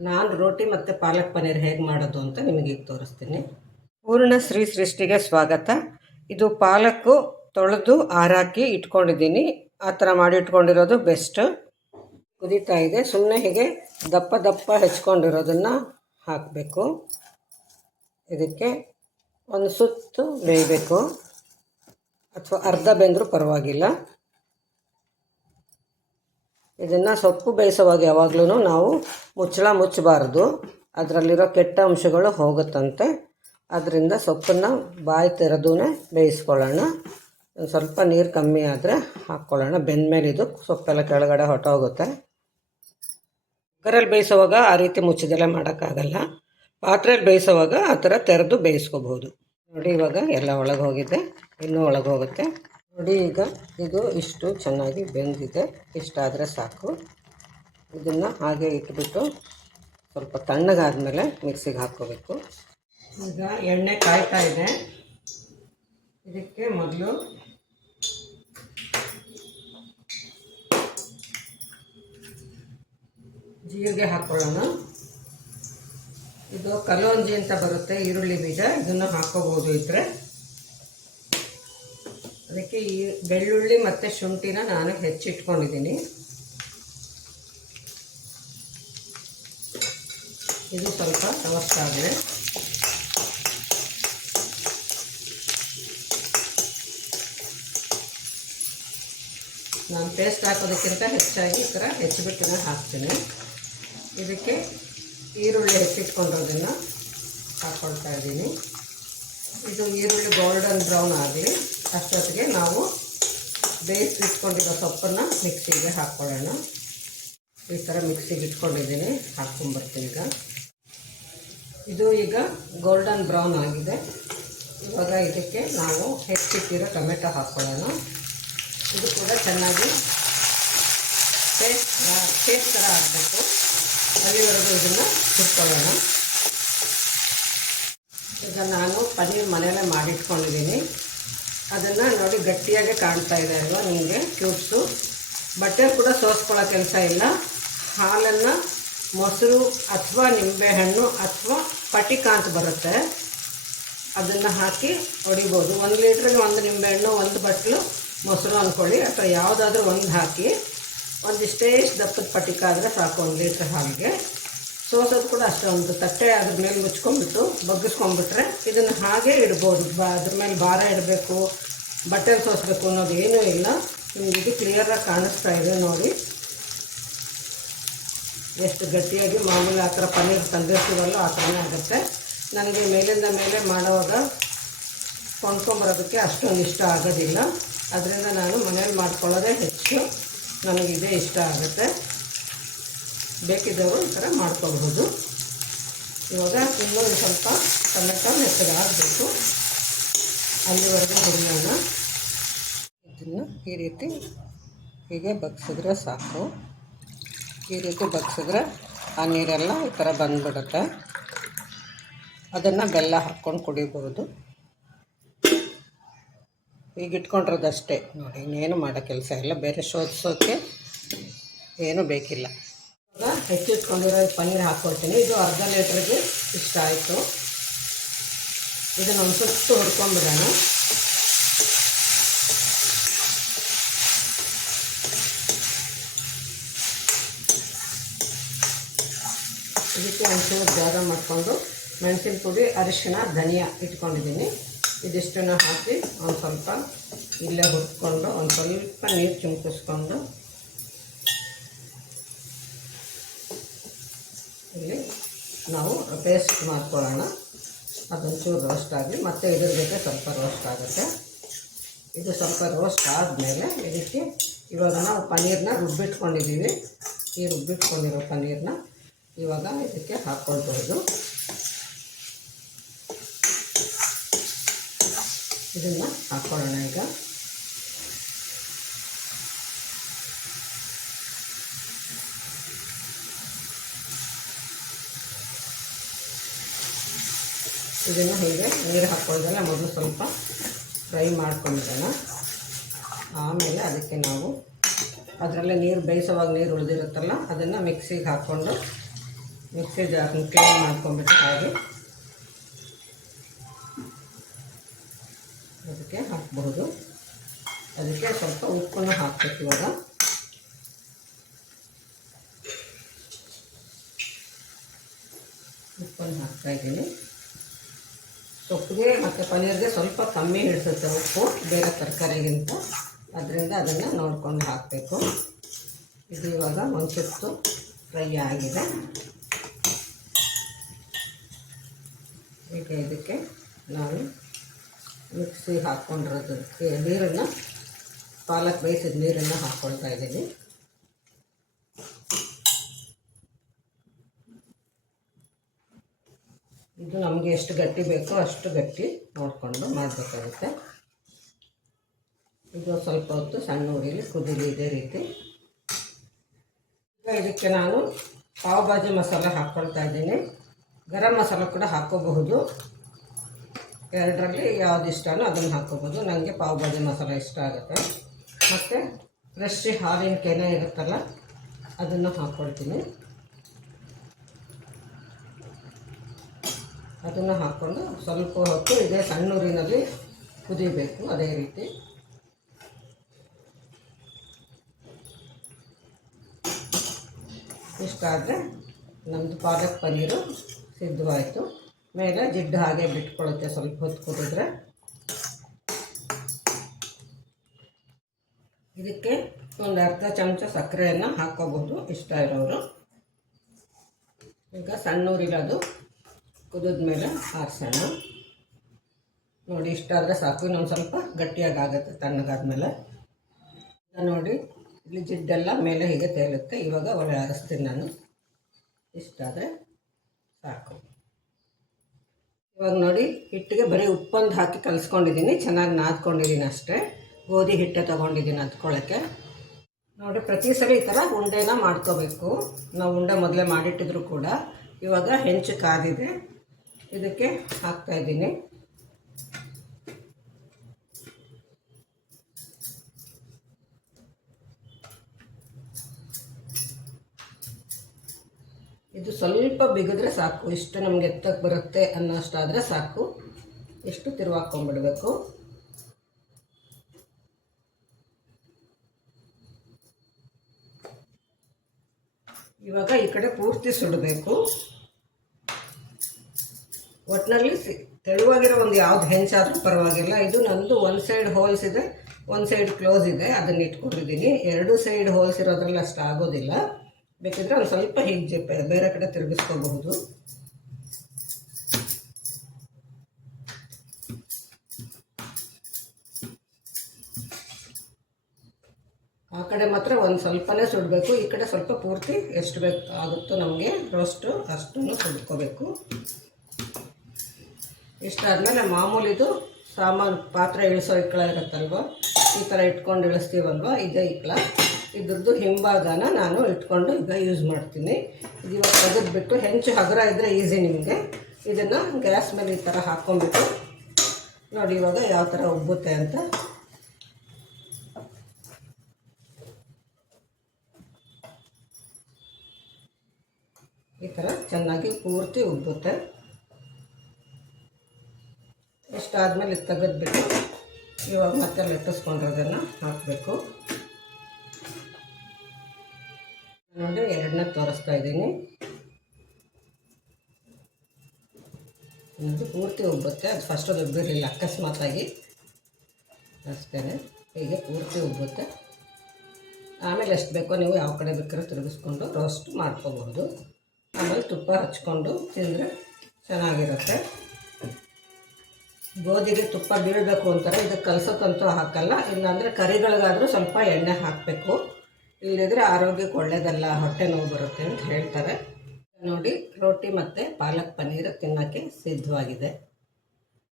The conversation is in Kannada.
ನಾನು ರೋಟಿ ಮತ್ತು ಪಾಲಕ್ ಪನ್ನೀರ್ ಹೇಗೆ ಮಾಡೋದು ಅಂತ ನಿಮಗೆ ತೋರಿಸ್ತೀನಿ. ಪೂರ್ಣ ಶ್ರೀ ಸೃಷ್ಟಿಗೆ ಸ್ವಾಗತ. ಇದು ಪಾಲಕ್ಕು ತೊಳೆದು ಆರಾಕಿ ಇಟ್ಕೊಂಡಿದ್ದೀನಿ. ಆ ಥರ ಮಾಡಿ ಇಟ್ಕೊಂಡಿರೋದು ಬೆಸ್ಟ್. ಕುದೀತಾ ಇದೆ. ಸುಮ್ಮನೆ ಹೀಗೆ ದಪ್ಪ ದಪ್ಪ ಹೆಚ್ಕೊಂಡಿರೋದನ್ನು ಹಾಕಬೇಕು. ಇದಕ್ಕೆ ಒಂದು ಸುತ್ತು ಬೇಯಬೇಕು. ಅಥವಾ ಅರ್ಧ ಬೆಂದರೂ ಪರವಾಗಿಲ್ಲ. ಇದನ್ನು ಸೊಪ್ಪು ಬೇಯಿಸುವಾಗ ಯಾವಾಗಲೂ ನಾವು ಮುಚ್ಚಳ ಮುಚ್ಚಬಾರ್ದು. ಅದರಲ್ಲಿರೋ ಕೆಟ್ಟ ಅಂಶಗಳು ಹೋಗುತ್ತಂತೆ. ಅದರಿಂದ ಸೊಪ್ಪನ್ನು ಬಾಯಿ ತೆರೆದೂ ಬೇಯಿಸ್ಕೊಳ್ಳೋಣ. ಒಂದು ಸ್ವಲ್ಪ ನೀರು ಕಮ್ಮಿ ಆದರೆ ಹಾಕ್ಕೊಳ್ಳೋಣ. ಬೆಂದಮೇಲೆ ಇದು ಸೊಪ್ಪೆಲ್ಲ ಕೆಳಗಡೆ ಹೊಟ್ಟೋಗುತ್ತೆ ಕುಕ್ಕರಲ್ಲಿ ಬೇಯಿಸುವಾಗ ಆ ರೀತಿ ಮುಚ್ಚಿದೆಲ್ಲ ಮಾಡೋಕ್ಕಾಗಲ್ಲ. ಪಾತ್ರೆಯಲ್ಲಿ ಬೇಯಿಸುವಾಗ ಆ ಥರ ತೆರೆದು ಬೇಯಿಸ್ಕೋಬೋದು ನೋಡಿ ಇವಾಗ ಎಲ್ಲ ಒಳಗೆ ಹೋಗಿದೆ. ಇನ್ನೂ ಒಳಗೆ ಹೋಗುತ್ತೆ. ನೋಡಿ ಈಗ ಇದು ಇಷ್ಟು ಚೆನ್ನಾಗಿ ಬೆಂದಿದೆ. ಇಷ್ಟಾದರೆ ಸಾಕು. ಇದನ್ನು ಹಾಗೆ ಇಟ್ಬಿಟ್ಟು ಸ್ವಲ್ಪ ತಣ್ಣಗಾದಮೇಲೆ ಮಿಕ್ಸಿಗೆ ಹಾಕ್ಕೋಬೇಕು. ಈಗ ಎಣ್ಣೆ ಕಾಯ್ತಾ ಇದೆ. ಇದಕ್ಕೆ ಮೊದಲು ಜೀರಿಗೆ ಹಾಕ್ಕೊಳ್ಳೋಣ. ಇದು ಕಲೋಂಜಿ ಅಂತ ಬರುತ್ತೆ, ಈರುಳ್ಳಿ ಬೀಜ. ಇದನ್ನು ಹಾಕ್ಕೋಬೋದು ಇದ್ರೆ. ಅದಕ್ಕೆ ಈ ಬೆಳ್ಳುಳ್ಳಿ ಮತ್ತು ಶುಂಠಿನ ನಾನು ಹೆಚ್ಚಿಟ್ಕೊಂಡಿದ್ದೀನಿ. ಇದು ಸ್ವಲ್ಪ ರೋಸ್ಟ್ ನಾನು ಪೇಸ್ಟ್ ಹಾಕೋದಕ್ಕಿಂತ ಹೆಚ್ಚಾಗಿ ಈ ಥರ ಹೆಚ್ಚುಬಿಟ್ಟಿನ ಹಾಕ್ತೀನಿ. ಇದಕ್ಕೆ ಈರುಳ್ಳಿ ಹೆಚ್ಚಿಟ್ಕೊಂಡಿರೋದನ್ನು ಹಾಕ್ಕೊಳ್ತಾ ಇದ್ದೀನಿ. ಇದು ಈರುಳ್ಳಿ ಗೋಲ್ಡನ್ ಬ್ರೌನ್ ಆಗಲಿ. ಅಷ್ಟೊತ್ತಿಗೆ ನಾವು ಬೇಯಿಸಿಟ್ಕೊಂಡಿರೋ ಸೊಪ್ಪನ್ನು ಮಿಕ್ಸಿಗೆ ಹಾಕ್ಕೊಳ್ಳೋಣ. ಈ ಥರ ಮಿಕ್ಸಿಗೆ ಇಟ್ಕೊಂಡಿದ್ದೀನಿ ಹಾಕ್ಕೊಂಬರ್ತೀನಿ ಈಗ. ಇದು ಈಗ ಗೋಲ್ಡನ್ ಬ್ರೌನ್ ಆಗಿದೆ. ಇವಾಗ ಇದಕ್ಕೆ ನಾವು ಹೆಚ್ಚಿಟ್ಟಿರೋ ಟೊಮೆಟೊ ಹಾಕ್ಕೊಳ್ಳೋಣ. ಇದು ಕೂಡ ಚೆನ್ನಾಗಿ ಪೇಸ್ಟ್ ಪೇಸ್ಟ್ ಥರ ಆಗಬೇಕು. ಅಲ್ಲಿವರೆಗೂ ಇದನ್ನು ಹುರ್ಕೊಳ್ಳೋಣ. ಈಗ ನಾನು ಪನ್ನೀರ್ ಮನೆಯಲ್ಲೇ ಮಾಡಿಟ್ಕೊಂಡಿದ್ದೀನಿ. ಅದನ್ನು ನೋಡಿ ಗಟ್ಟಿಯಾಗೆ ಕಾಣ್ತಾ ಇದೆ ಅಲ್ವಾ ನಿಮಗೆ ಕ್ಯೂಬ್ಸು? ಬಟ್ಟೆ ಕೂಡ ಸೋಸ್ಕೊಳ್ಳೋ ಕೆಲಸ ಇಲ್ಲ. ಹಾಲನ್ನು ಮೊಸರು ಅಥವಾ ನಿಂಬೆಹಣ್ಣು ಅಥವಾ ಪಟಿಕ ಅಂತ ಬರುತ್ತೆ. ಅದನ್ನು ಹಾಕಿ ಹೊಡಿಬೋದು. ಒಂದು ಲೀಟ್ರಿಗೆ ಒಂದು ನಿಂಬೆಹಣ್ಣು, ಒಂದು ಬಟ್ಲು, ಮೊಸರು ಅಂದ್ಕೊಳ್ಳಿ ಅಥವಾ ಯಾವುದಾದ್ರೂ ಒಂದು ಹಾಕಿ. ಒಂದಿಷ್ಟೇ ದಪ್ಪದ ಪಟಿಕ ಆದರೆ ಸಾಕು, ಒಂದು ಲೀಟ್ರ್ ಹಾಲಿಗೆ. ಸೋಸೋದು ಕೂಡ ಅಷ್ಟೇ, ಒಂದು ತಟ್ಟೆ ಅದ್ರ ಮೇಲೆ ಮುಚ್ಕೊಂಡ್ಬಿಟ್ಟು ಬಗ್ಗಿಸ್ಕೊಂಡ್ಬಿಟ್ರೆ ಇದನ್ನು ಹಾಗೆ ಇಡ್ಬೋದು. ಬ ಅದ್ರ ಮೇಲೆ ಭಾರ ಇಡಬೇಕು, ಬಟ್ಟೆಲಿ ಸೋಸಬೇಕು ಅನ್ನೋದು ಏನೂ ಇಲ್ಲ. ನಿಮ್ಗೆ ಇದು ಕ್ಲಿಯರಾಗಿ ಕಾಣಿಸ್ತಾ ಇದೆ ನೋಡಿ. ಎಷ್ಟು ಗಟ್ಟಿಯಾಗಿ, ಮಾಮೂಲಿ ಆ ಥರ ಪನ್ನೀರ್ ತಂದಿರ್ತೀವಲ್ಲೋ ಆ ಥರನೇ ಆಗುತ್ತೆ. ನನಗೆ ಮೇಲಿಂದ ಮೇಲೆ ಮಾಡುವಾಗ ಕೊಂಡ್ಕೊಂಬರೋದಕ್ಕೆ ಅಷ್ಟೊಂದು ಇಷ್ಟ ಆಗೋದಿಲ್ಲ. ಅದರಿಂದ ನಾನು ಮನೇಲಿ ಮಾಡ್ಕೊಳ್ಳೋದೇ ಹೆಚ್ಚು. ನನಗಿದೇ ಇಷ್ಟ ಆಗುತ್ತೆ. ಬೇಕಿದ್ದವರು ಈ ಥರ ಮಾಡ್ಕೊಬಹುದು ಇವಾಗ ಇನ್ನೂ ಒಂದು ಸ್ವಲ್ಪ ಟೊಮೆಟೊ ಮೆತ್ತಗೆ ಆಗಬೇಕು. ಅಲ್ಲಿವರೆಗೂ ಹುರಿಯೋಣ. ಇದನ್ನು ಈ ರೀತಿ ಹೀಗೆ ಬಗ್ಸಿದ್ರೆ ಸಾಕು. ಈ ರೀತಿ ಬಗ್ಸಿದ್ರೆ ಆ ನೀರೆಲ್ಲ ಈ ಥರ ಬಂದ್ಬಿಡುತ್ತೆ. ಅದನ್ನು ಬೆಲ್ಲ ಹಾಕ್ಕೊಂಡು ಕುಡಿಬೋದು. ಈಗ ಇಟ್ಕೊಂಡಿರೋದಷ್ಟೇ ನೋಡಿ, ಇನ್ನೇನು ಮಾಡೋ ಕೆಲಸ ಇಲ್ಲ. ಬೇರೆ ಶೋಧಿಸೋಕ್ಕೆ ಏನೂ ಬೇಕಿಲ್ಲ. ಹೆಚ್ಚಿಟ್ಕೊಂಡಿರೋ ಪನ್ನೀರ್ ಹಾಕ್ಕೊಳ್ತೀನಿ ಇದು ಅರ್ಧ ಲೀಟ್ರಿಗೆ ಇಷ್ಟ ಆಯಿತು. ಇದನ್ನು ಒಂದು ಸುತ್ತು ಹುರ್ಕೊಂಡ್ಬಿಡೋಣ ಇದಕ್ಕೆ ಒಂಚೂರು ಜಾಗ ಮಾಡಿಕೊಂಡು ಮೆಣಸಿನ ಪುಡಿ ಅರಿಶಿನ ಧನಿಯಾ ಇಟ್ಕೊಂಡಿದ್ದೀನಿ. ಇದಿಷ್ಟನ್ನು ಹಾಕಿ ಒಂದು ಸ್ವಲ್ಪ ಇಲ್ಲೇ ಹುರ್ಕೊಂಡು ಒಂದು ಸ್ವಲ್ಪ ನೀರು ಚಿಮ್ಕಿಸ್ಕೊಂಡು ಇಲ್ಲಿ ನಾವು ಪೇಸ್ಟ್ ಮಾಡ್ಕೊಳ್ಳೋಣ. ಅದೊಂಚೂರು ರೋಸ್ಟ್ ಆಗಲಿ ಮತ್ತು ಇದ್ರ ಜೊತೆ ಸ್ವಲ್ಪ ರೋಸ್ಟ್ ಆಗುತ್ತೆ. ಇದು ಸ್ವಲ್ಪ ರೋಸ್ಟ್ ಆದಮೇಲೆ ಇದಕ್ಕೆ ಇವಾಗ ನಾವು ಪನ್ನೀರನ್ನ ರುಬ್ಬಿಟ್ಕೊಂಡಿದ್ದೀವಿ. ಈ ರುಬ್ಬಿಟ್ಕೊಂಡಿರೋ ಪನ್ನೀರನ್ನ ಇವಾಗ ಇದಕ್ಕೆ ಹಾಕ್ಕೊಳ್ಬಹುದು ಇದನ್ನು ಹಾಕ್ಕೊಳ್ಳೋಣ ಈಗ. ಇದನ್ನು ಹೀಗೆ ನೀರು ಹಾಕ್ಕೊಳ್ಳೋದಲ್ಲ, ಮೊದಲು ಸ್ವಲ್ಪ ಫ್ರೈ ಮಾಡ್ಕೊಂಡಿರೋಣ ಆಮೇಲೆ ಅದಕ್ಕೆ ನಾವು ಅದರಲ್ಲೇ ನೀರು, ಬೇಯಿಸೋವಾಗ ನೀರು ಉಳಿದಿರುತ್ತಲ್ಲ, ಅದನ್ನು ಮಿಕ್ಸಿಗೆ ಹಾಕ್ಕೊಂಡು ಮಿಕ್ಸಿ ಜಾರ್ನ ಕ್ಲೀನ್ ಮಾಡ್ಕೊಂಬಿಟ್ಟು ಹಾಗೆ ಅದಕ್ಕೆ ಹಾಕಬಹುದು. ಅದಕ್ಕೆ ಸ್ವಲ್ಪ ಉಪ್ಪನ್ನು ಹಾಕ್ಬೇಕು ಇವಾಗ. ಉಪ್ಪನ್ನು ಹಾಕ್ತಾ ಇದ್ದೀನಿ. ಸೊಪ್ಪಿಗೆ ಮತ್ತು ಪನ್ನೀರ್ಗೆ ಸ್ವಲ್ಪ ಕಮ್ಮಿ ಹಿಡಿಸುತ್ತೆ ಉಪ್ಪು, ಬೇರೆ ತರಕಾರಿಗಿಂತ ಅದರಿಂದ ಅದನ್ನು ನೋಡ್ಕೊಂಡು ಹಾಕಬೇಕು. ಇದು ಇವಾಗ ಒಂದು ಫ್ರೈ ಆಗಿದೆ. ಈಗ ಇದಕ್ಕೆ ನಾವು ಮಿಕ್ಸಿ ಹಾಕ್ಕೊಂಡಿರೋದಕ್ಕೆ ನೀರನ್ನು, ಪಾಲಕ್ ಬೇಯಿಸಿದ ನೀರನ್ನು ಹಾಕ್ಕೊಳ್ತಾ ಇದ್ದೀನಿ ಇದು ನಮಗೆ ಎಷ್ಟು ಗಟ್ಟಿ ಬೇಕೋ ಅಷ್ಟು ಗಟ್ಟಿ ನೋಡಿಕೊಂಡು ಮಾಡಬೇಕಾಗುತ್ತೆ. ಇದು ಸ್ವಲ್ಪ ಹೊತ್ತು ಸಣ್ಣ ಉರಿಲಿ ಕುದಿಲಿ ಇದೇ ರೀತಿ. ಇದಕ್ಕೆ ನಾನು ಪಾವ್ ಭಾಜಿ ಮಸಾಲ ಹಾಕ್ಕೊಳ್ತಾ ಇದ್ದೀನಿ. ಗರಂ ಮಸಾಲ ಕೂಡ ಹಾಕ್ಕೋಬಹುದು ಎರಡರಲ್ಲಿ ಯಾವ್ದು ಇಷ್ಟನೋ ಅದನ್ನು ಹಾಕ್ಕೋಬೋದು ನನಗೆ ಪಾವ್ ಭಾಜಿ ಮಸಾಲ ಇಷ್ಟ ಆಗುತ್ತೆ. ಮತ್ತು ಫ್ರೆಶ್ ಹಾಲಿನ ಕೆನೆ ಇರುತ್ತಲ್ಲ, ಅದನ್ನು ಹಾಕ್ಕೊಳ್ತೀನಿ ಅದನ್ನು ಹಾಕ್ಕೊಂಡು ಸ್ವಲ್ಪ ಹೊತ್ತು ಇದೇ ಸಣ್ಣೂರಿನಲ್ಲಿ ಕುದಿಬೇಕು, ಅದೇ ರೀತಿ. ಇಷ್ಟಾದರೆ ನಮ್ಮದು ಪಾಲಕ್ ಪನ್ನೀರು ಸಿದ್ಧವಾಯಿತು. ಮೇಲೆ ಜಿಡ್ಡು ಹಾಗೆ ಬಿಟ್ಕೊಳುತ್ತೆ ಸ್ವಲ್ಪ ಹೊತ್ತು ಕುದಿದ್ರೆ. ಇದಕ್ಕೆ ಒಂದು ಅರ್ಧ ಚಮಚ ಸಕ್ಕರೆಯನ್ನು ಹಾಕ್ಕೋಬೋದು ಇಷ್ಟ ಇರೋರು. ಈಗ ಸಣ್ಣ ಊರಿರೋದು ಆರಿಸೋಣ ನೋಡಿ ಇಷ್ಟಾದರೆ ಸಾಕು. ಇನ್ನೊಂದು ಸ್ವಲ್ಪ ಗಟ್ಟಿಯಾಗಿ ಆಗುತ್ತೆ ತಣ್ಣಗಾದ್ಮೇಲೆ ನೋಡಿ, ಇಲ್ಲಿ ಜಿಡ್ಡೆಲ್ಲ ಮೇಲೆ ಹೀಗೆ ತೇಲುತ್ತೆ. ಇವಾಗ ಒಳ್ಳೆ ಆರಿಸ್ತೀನಿ ನಾನು. ಇಷ್ಟಾದರೆ ಸಾಕು. ಇವಾಗ ನೋಡಿ, ಹಿಟ್ಟಿಗೆ ಬರೀ ಉಪ್ಪೊಂದು ಹಾಕಿ ಕಲಿಸ್ಕೊಂಡಿದ್ದೀನಿ. ಚೆನ್ನಾಗಿ ನಾದ್ಕೊಂಡಿದ್ದೀನಿ ಅಷ್ಟೇ. ಗೋಧಿ ಹಿಟ್ಟೆ ತೊಗೊಂಡಿದ್ದೀನಿ ಅದ್ಕೊಳ್ಳೋಕ್ಕೆ ನೋಡಿ, ಪ್ರತಿ ಸಲ ಈ ಥರ ಉಂಡೆನ ಮಾಡ್ಕೋಬೇಕು. ನಾವು ಉಂಡೆ ಮೊದಲೇ ಮಾಡಿಟ್ಟಿದ್ರು ಕೂಡ. ಇವಾಗ ಹೆಂಚು ಕಾದಿದೆ. ಇದಕ್ಕೆ ಹಾಕ್ತಾ ಇದ್ದೀನಿ. ಇದು ಸ್ವಲ್ಪ ಬಿಗಿದ್ರೆ ಸಾಕು. ಇಷ್ಟು ನಮ್ಗೆ ಎತ್ತಕ್ಕೆ ಬರುತ್ತೆ ಅನ್ನೋಷ್ಟಾದರೆ ಸಾಕು. ಇಷ್ಟು ತಿರುವಾಕೊಂಡ್ಬಿಡ್ಬೇಕು ಇವಾಗ ಈ ಕಡೆ ಪೂರ್ತಿ ಸುಡಬೇಕು. ಒಟ್ಟಿನಲ್ಲಿ ತೆಳುವಾಗಿರೋ ಒಂದು ಯಾವ್ದು ಹೆಂಚಾದ್ರೂ ಪರವಾಗಿಲ್ಲ. ಇದು ನಂದು ಒಂದು ಸೈಡ್ ಹೋಲ್ಸ್ ಇದೆ ಒಂದು ಸೈಡ್ ಕ್ಲೋಸ್ ಇದೆ. ಅದನ್ನ ಇಟ್ಕೊಂಡಿದ್ದೀನಿ. ಎರಡು ಸೈಡ್ ಹೋಲ್ಸ್ ಇರೋದ್ರಲ್ಲಿ ಅಷ್ಟು ಆಗೋದಿಲ್ಲ. ಬೇಕಿದ್ರೆ ಒಂದು ಸ್ವಲ್ಪ ಹೀಗೆ ಬೇರೆ ಕಡೆ ತಿರುಗಿಸ್ಕೋಬಹುದು. ಆ ಕಡೆ ಮಾತ್ರ ಒಂದು ಸ್ವಲ್ಪನೇ ಸುಡಬೇಕು. ಈ ಕಡೆ ಸ್ವಲ್ಪ ಪೂರ್ತಿ ಎಷ್ಟು ಬೇಕು ಆಗುತ್ತೋ ನಮಗೆ ರೋಸ್ಟು ಅಷ್ಟನ್ನು ಸುಡ್ಕೋಬೇಕು. ಇಷ್ಟಾದಮೇಲೆ ಮಾಮೂಲಿದು ಸಾಮಾನು ಪಾತ್ರೆ ಇಳಿಸೋ ಇಕ್ಕಳ ಇರುತ್ತಲ್ವ, ಈ ಥರ ಇಟ್ಕೊಂಡು ಇಳಿಸ್ತೀವಲ್ವ, ಇದೇ ಇಕ್ಕಳ ಇದ್ರದ್ದು ಹಿಂಭಾಗನ ನಾನು ಇಟ್ಕೊಂಡು ಈಗ ಯೂಸ್ ಮಾಡ್ತೀನಿ. ಇದು ಇವಾಗ ತೆಗೆದ್ಬಿಟ್ಟು ಹೆಂಚು ಹಗುರ ಇದ್ದರೆ ಈಸಿ ನಿಮಗೆ. ಇದನ್ನು ಗ್ಯಾಸ್ ಮೇಲೆ ಈ ಥರ ಹಾಕ್ಕೊಂಬಿಟ್ಟು ನೋಡಿ ಇವಾಗ ಯಾವ ಥರ ಉಬ್ಬುತ್ತೆ ಅಂತ. ಈ ಥರ ಚೆನ್ನಾಗಿ ಪೂರ್ತಿ ಉಬ್ಬುತ್ತೆ. ಇಷ್ಟಾದಮೇಲೆ ಇದು ತೆಗೆದ್ಬಿಟ್ಟು ಇವಾಗ ಮತ್ತೆ ಲಟ್ಟಿಸ್ಕೊಂಡಿರೋದನ್ನು ಹಾಕಬೇಕು. ನೋಡಿ ಎರಡನೇ ತೋರಿಸ್ತಾ ಇದ್ದೀನಿ. ಇದು ಪೂರ್ತಿ ಉಬ್ಬುತ್ತೆ. ಅದು ಫಸ್ಟ್ ಅದು ಉಬ್ಬಿರಲಿಲ್ಲ ಅಕಸ್ಮಾತಾಗಿ ಅಷ್ಟೇ. ಹೀಗೆ ಪೂರ್ತಿ ಉಬ್ಬುತ್ತೆ. ಆಮೇಲೆ ಎಷ್ಟು ಬೇಕೋ ನೀವು ಯಾವ ಕಡೆ ಬೇಕಾದ್ರೂ ತಿರುಗಿಸ್ಕೊಂಡು ರೋಸ್ಟ್ ಮಾಡ್ಕೋಬಹುದು. ಆಮೇಲೆ ತುಪ್ಪ ಹಚ್ಕೊಂಡು ತಿಂದರೆ ಚೆನ್ನಾಗಿರುತ್ತೆ. ಗೋಧಿಗೆ ತುಪ್ಪ ಬೀಳಬೇಕು ಅಂತಾರೆ, ಇದಕ್ಕೆ ಕಲ್ಸೋಕ್ಕಂತೂ ಹಾಕಲ್ಲ. ಇಲ್ಲಾಂದರೆ ಕರಿಗಳಿಗಾದರೂ ಸ್ವಲ್ಪ ಎಣ್ಣೆ ಹಾಕಬೇಕು. ಇಲ್ಲದಿದ್ರೆ ಆರೋಗ್ಯಕ್ಕೆ ಒಳ್ಳೆಯದಲ್ಲ ಹೊಟ್ಟೆ ನೋವು ಬರುತ್ತೆ ಅಂತ ಹೇಳ್ತಾರೆ. ನೋಡಿ, ರೋಟಿ ಮತ್ತು ಪಾಲಕ್ ಪನ್ನೀರ್ ತಿನ್ನೋಕ್ಕೆ ಸಿದ್ಧವಾಗಿದೆ.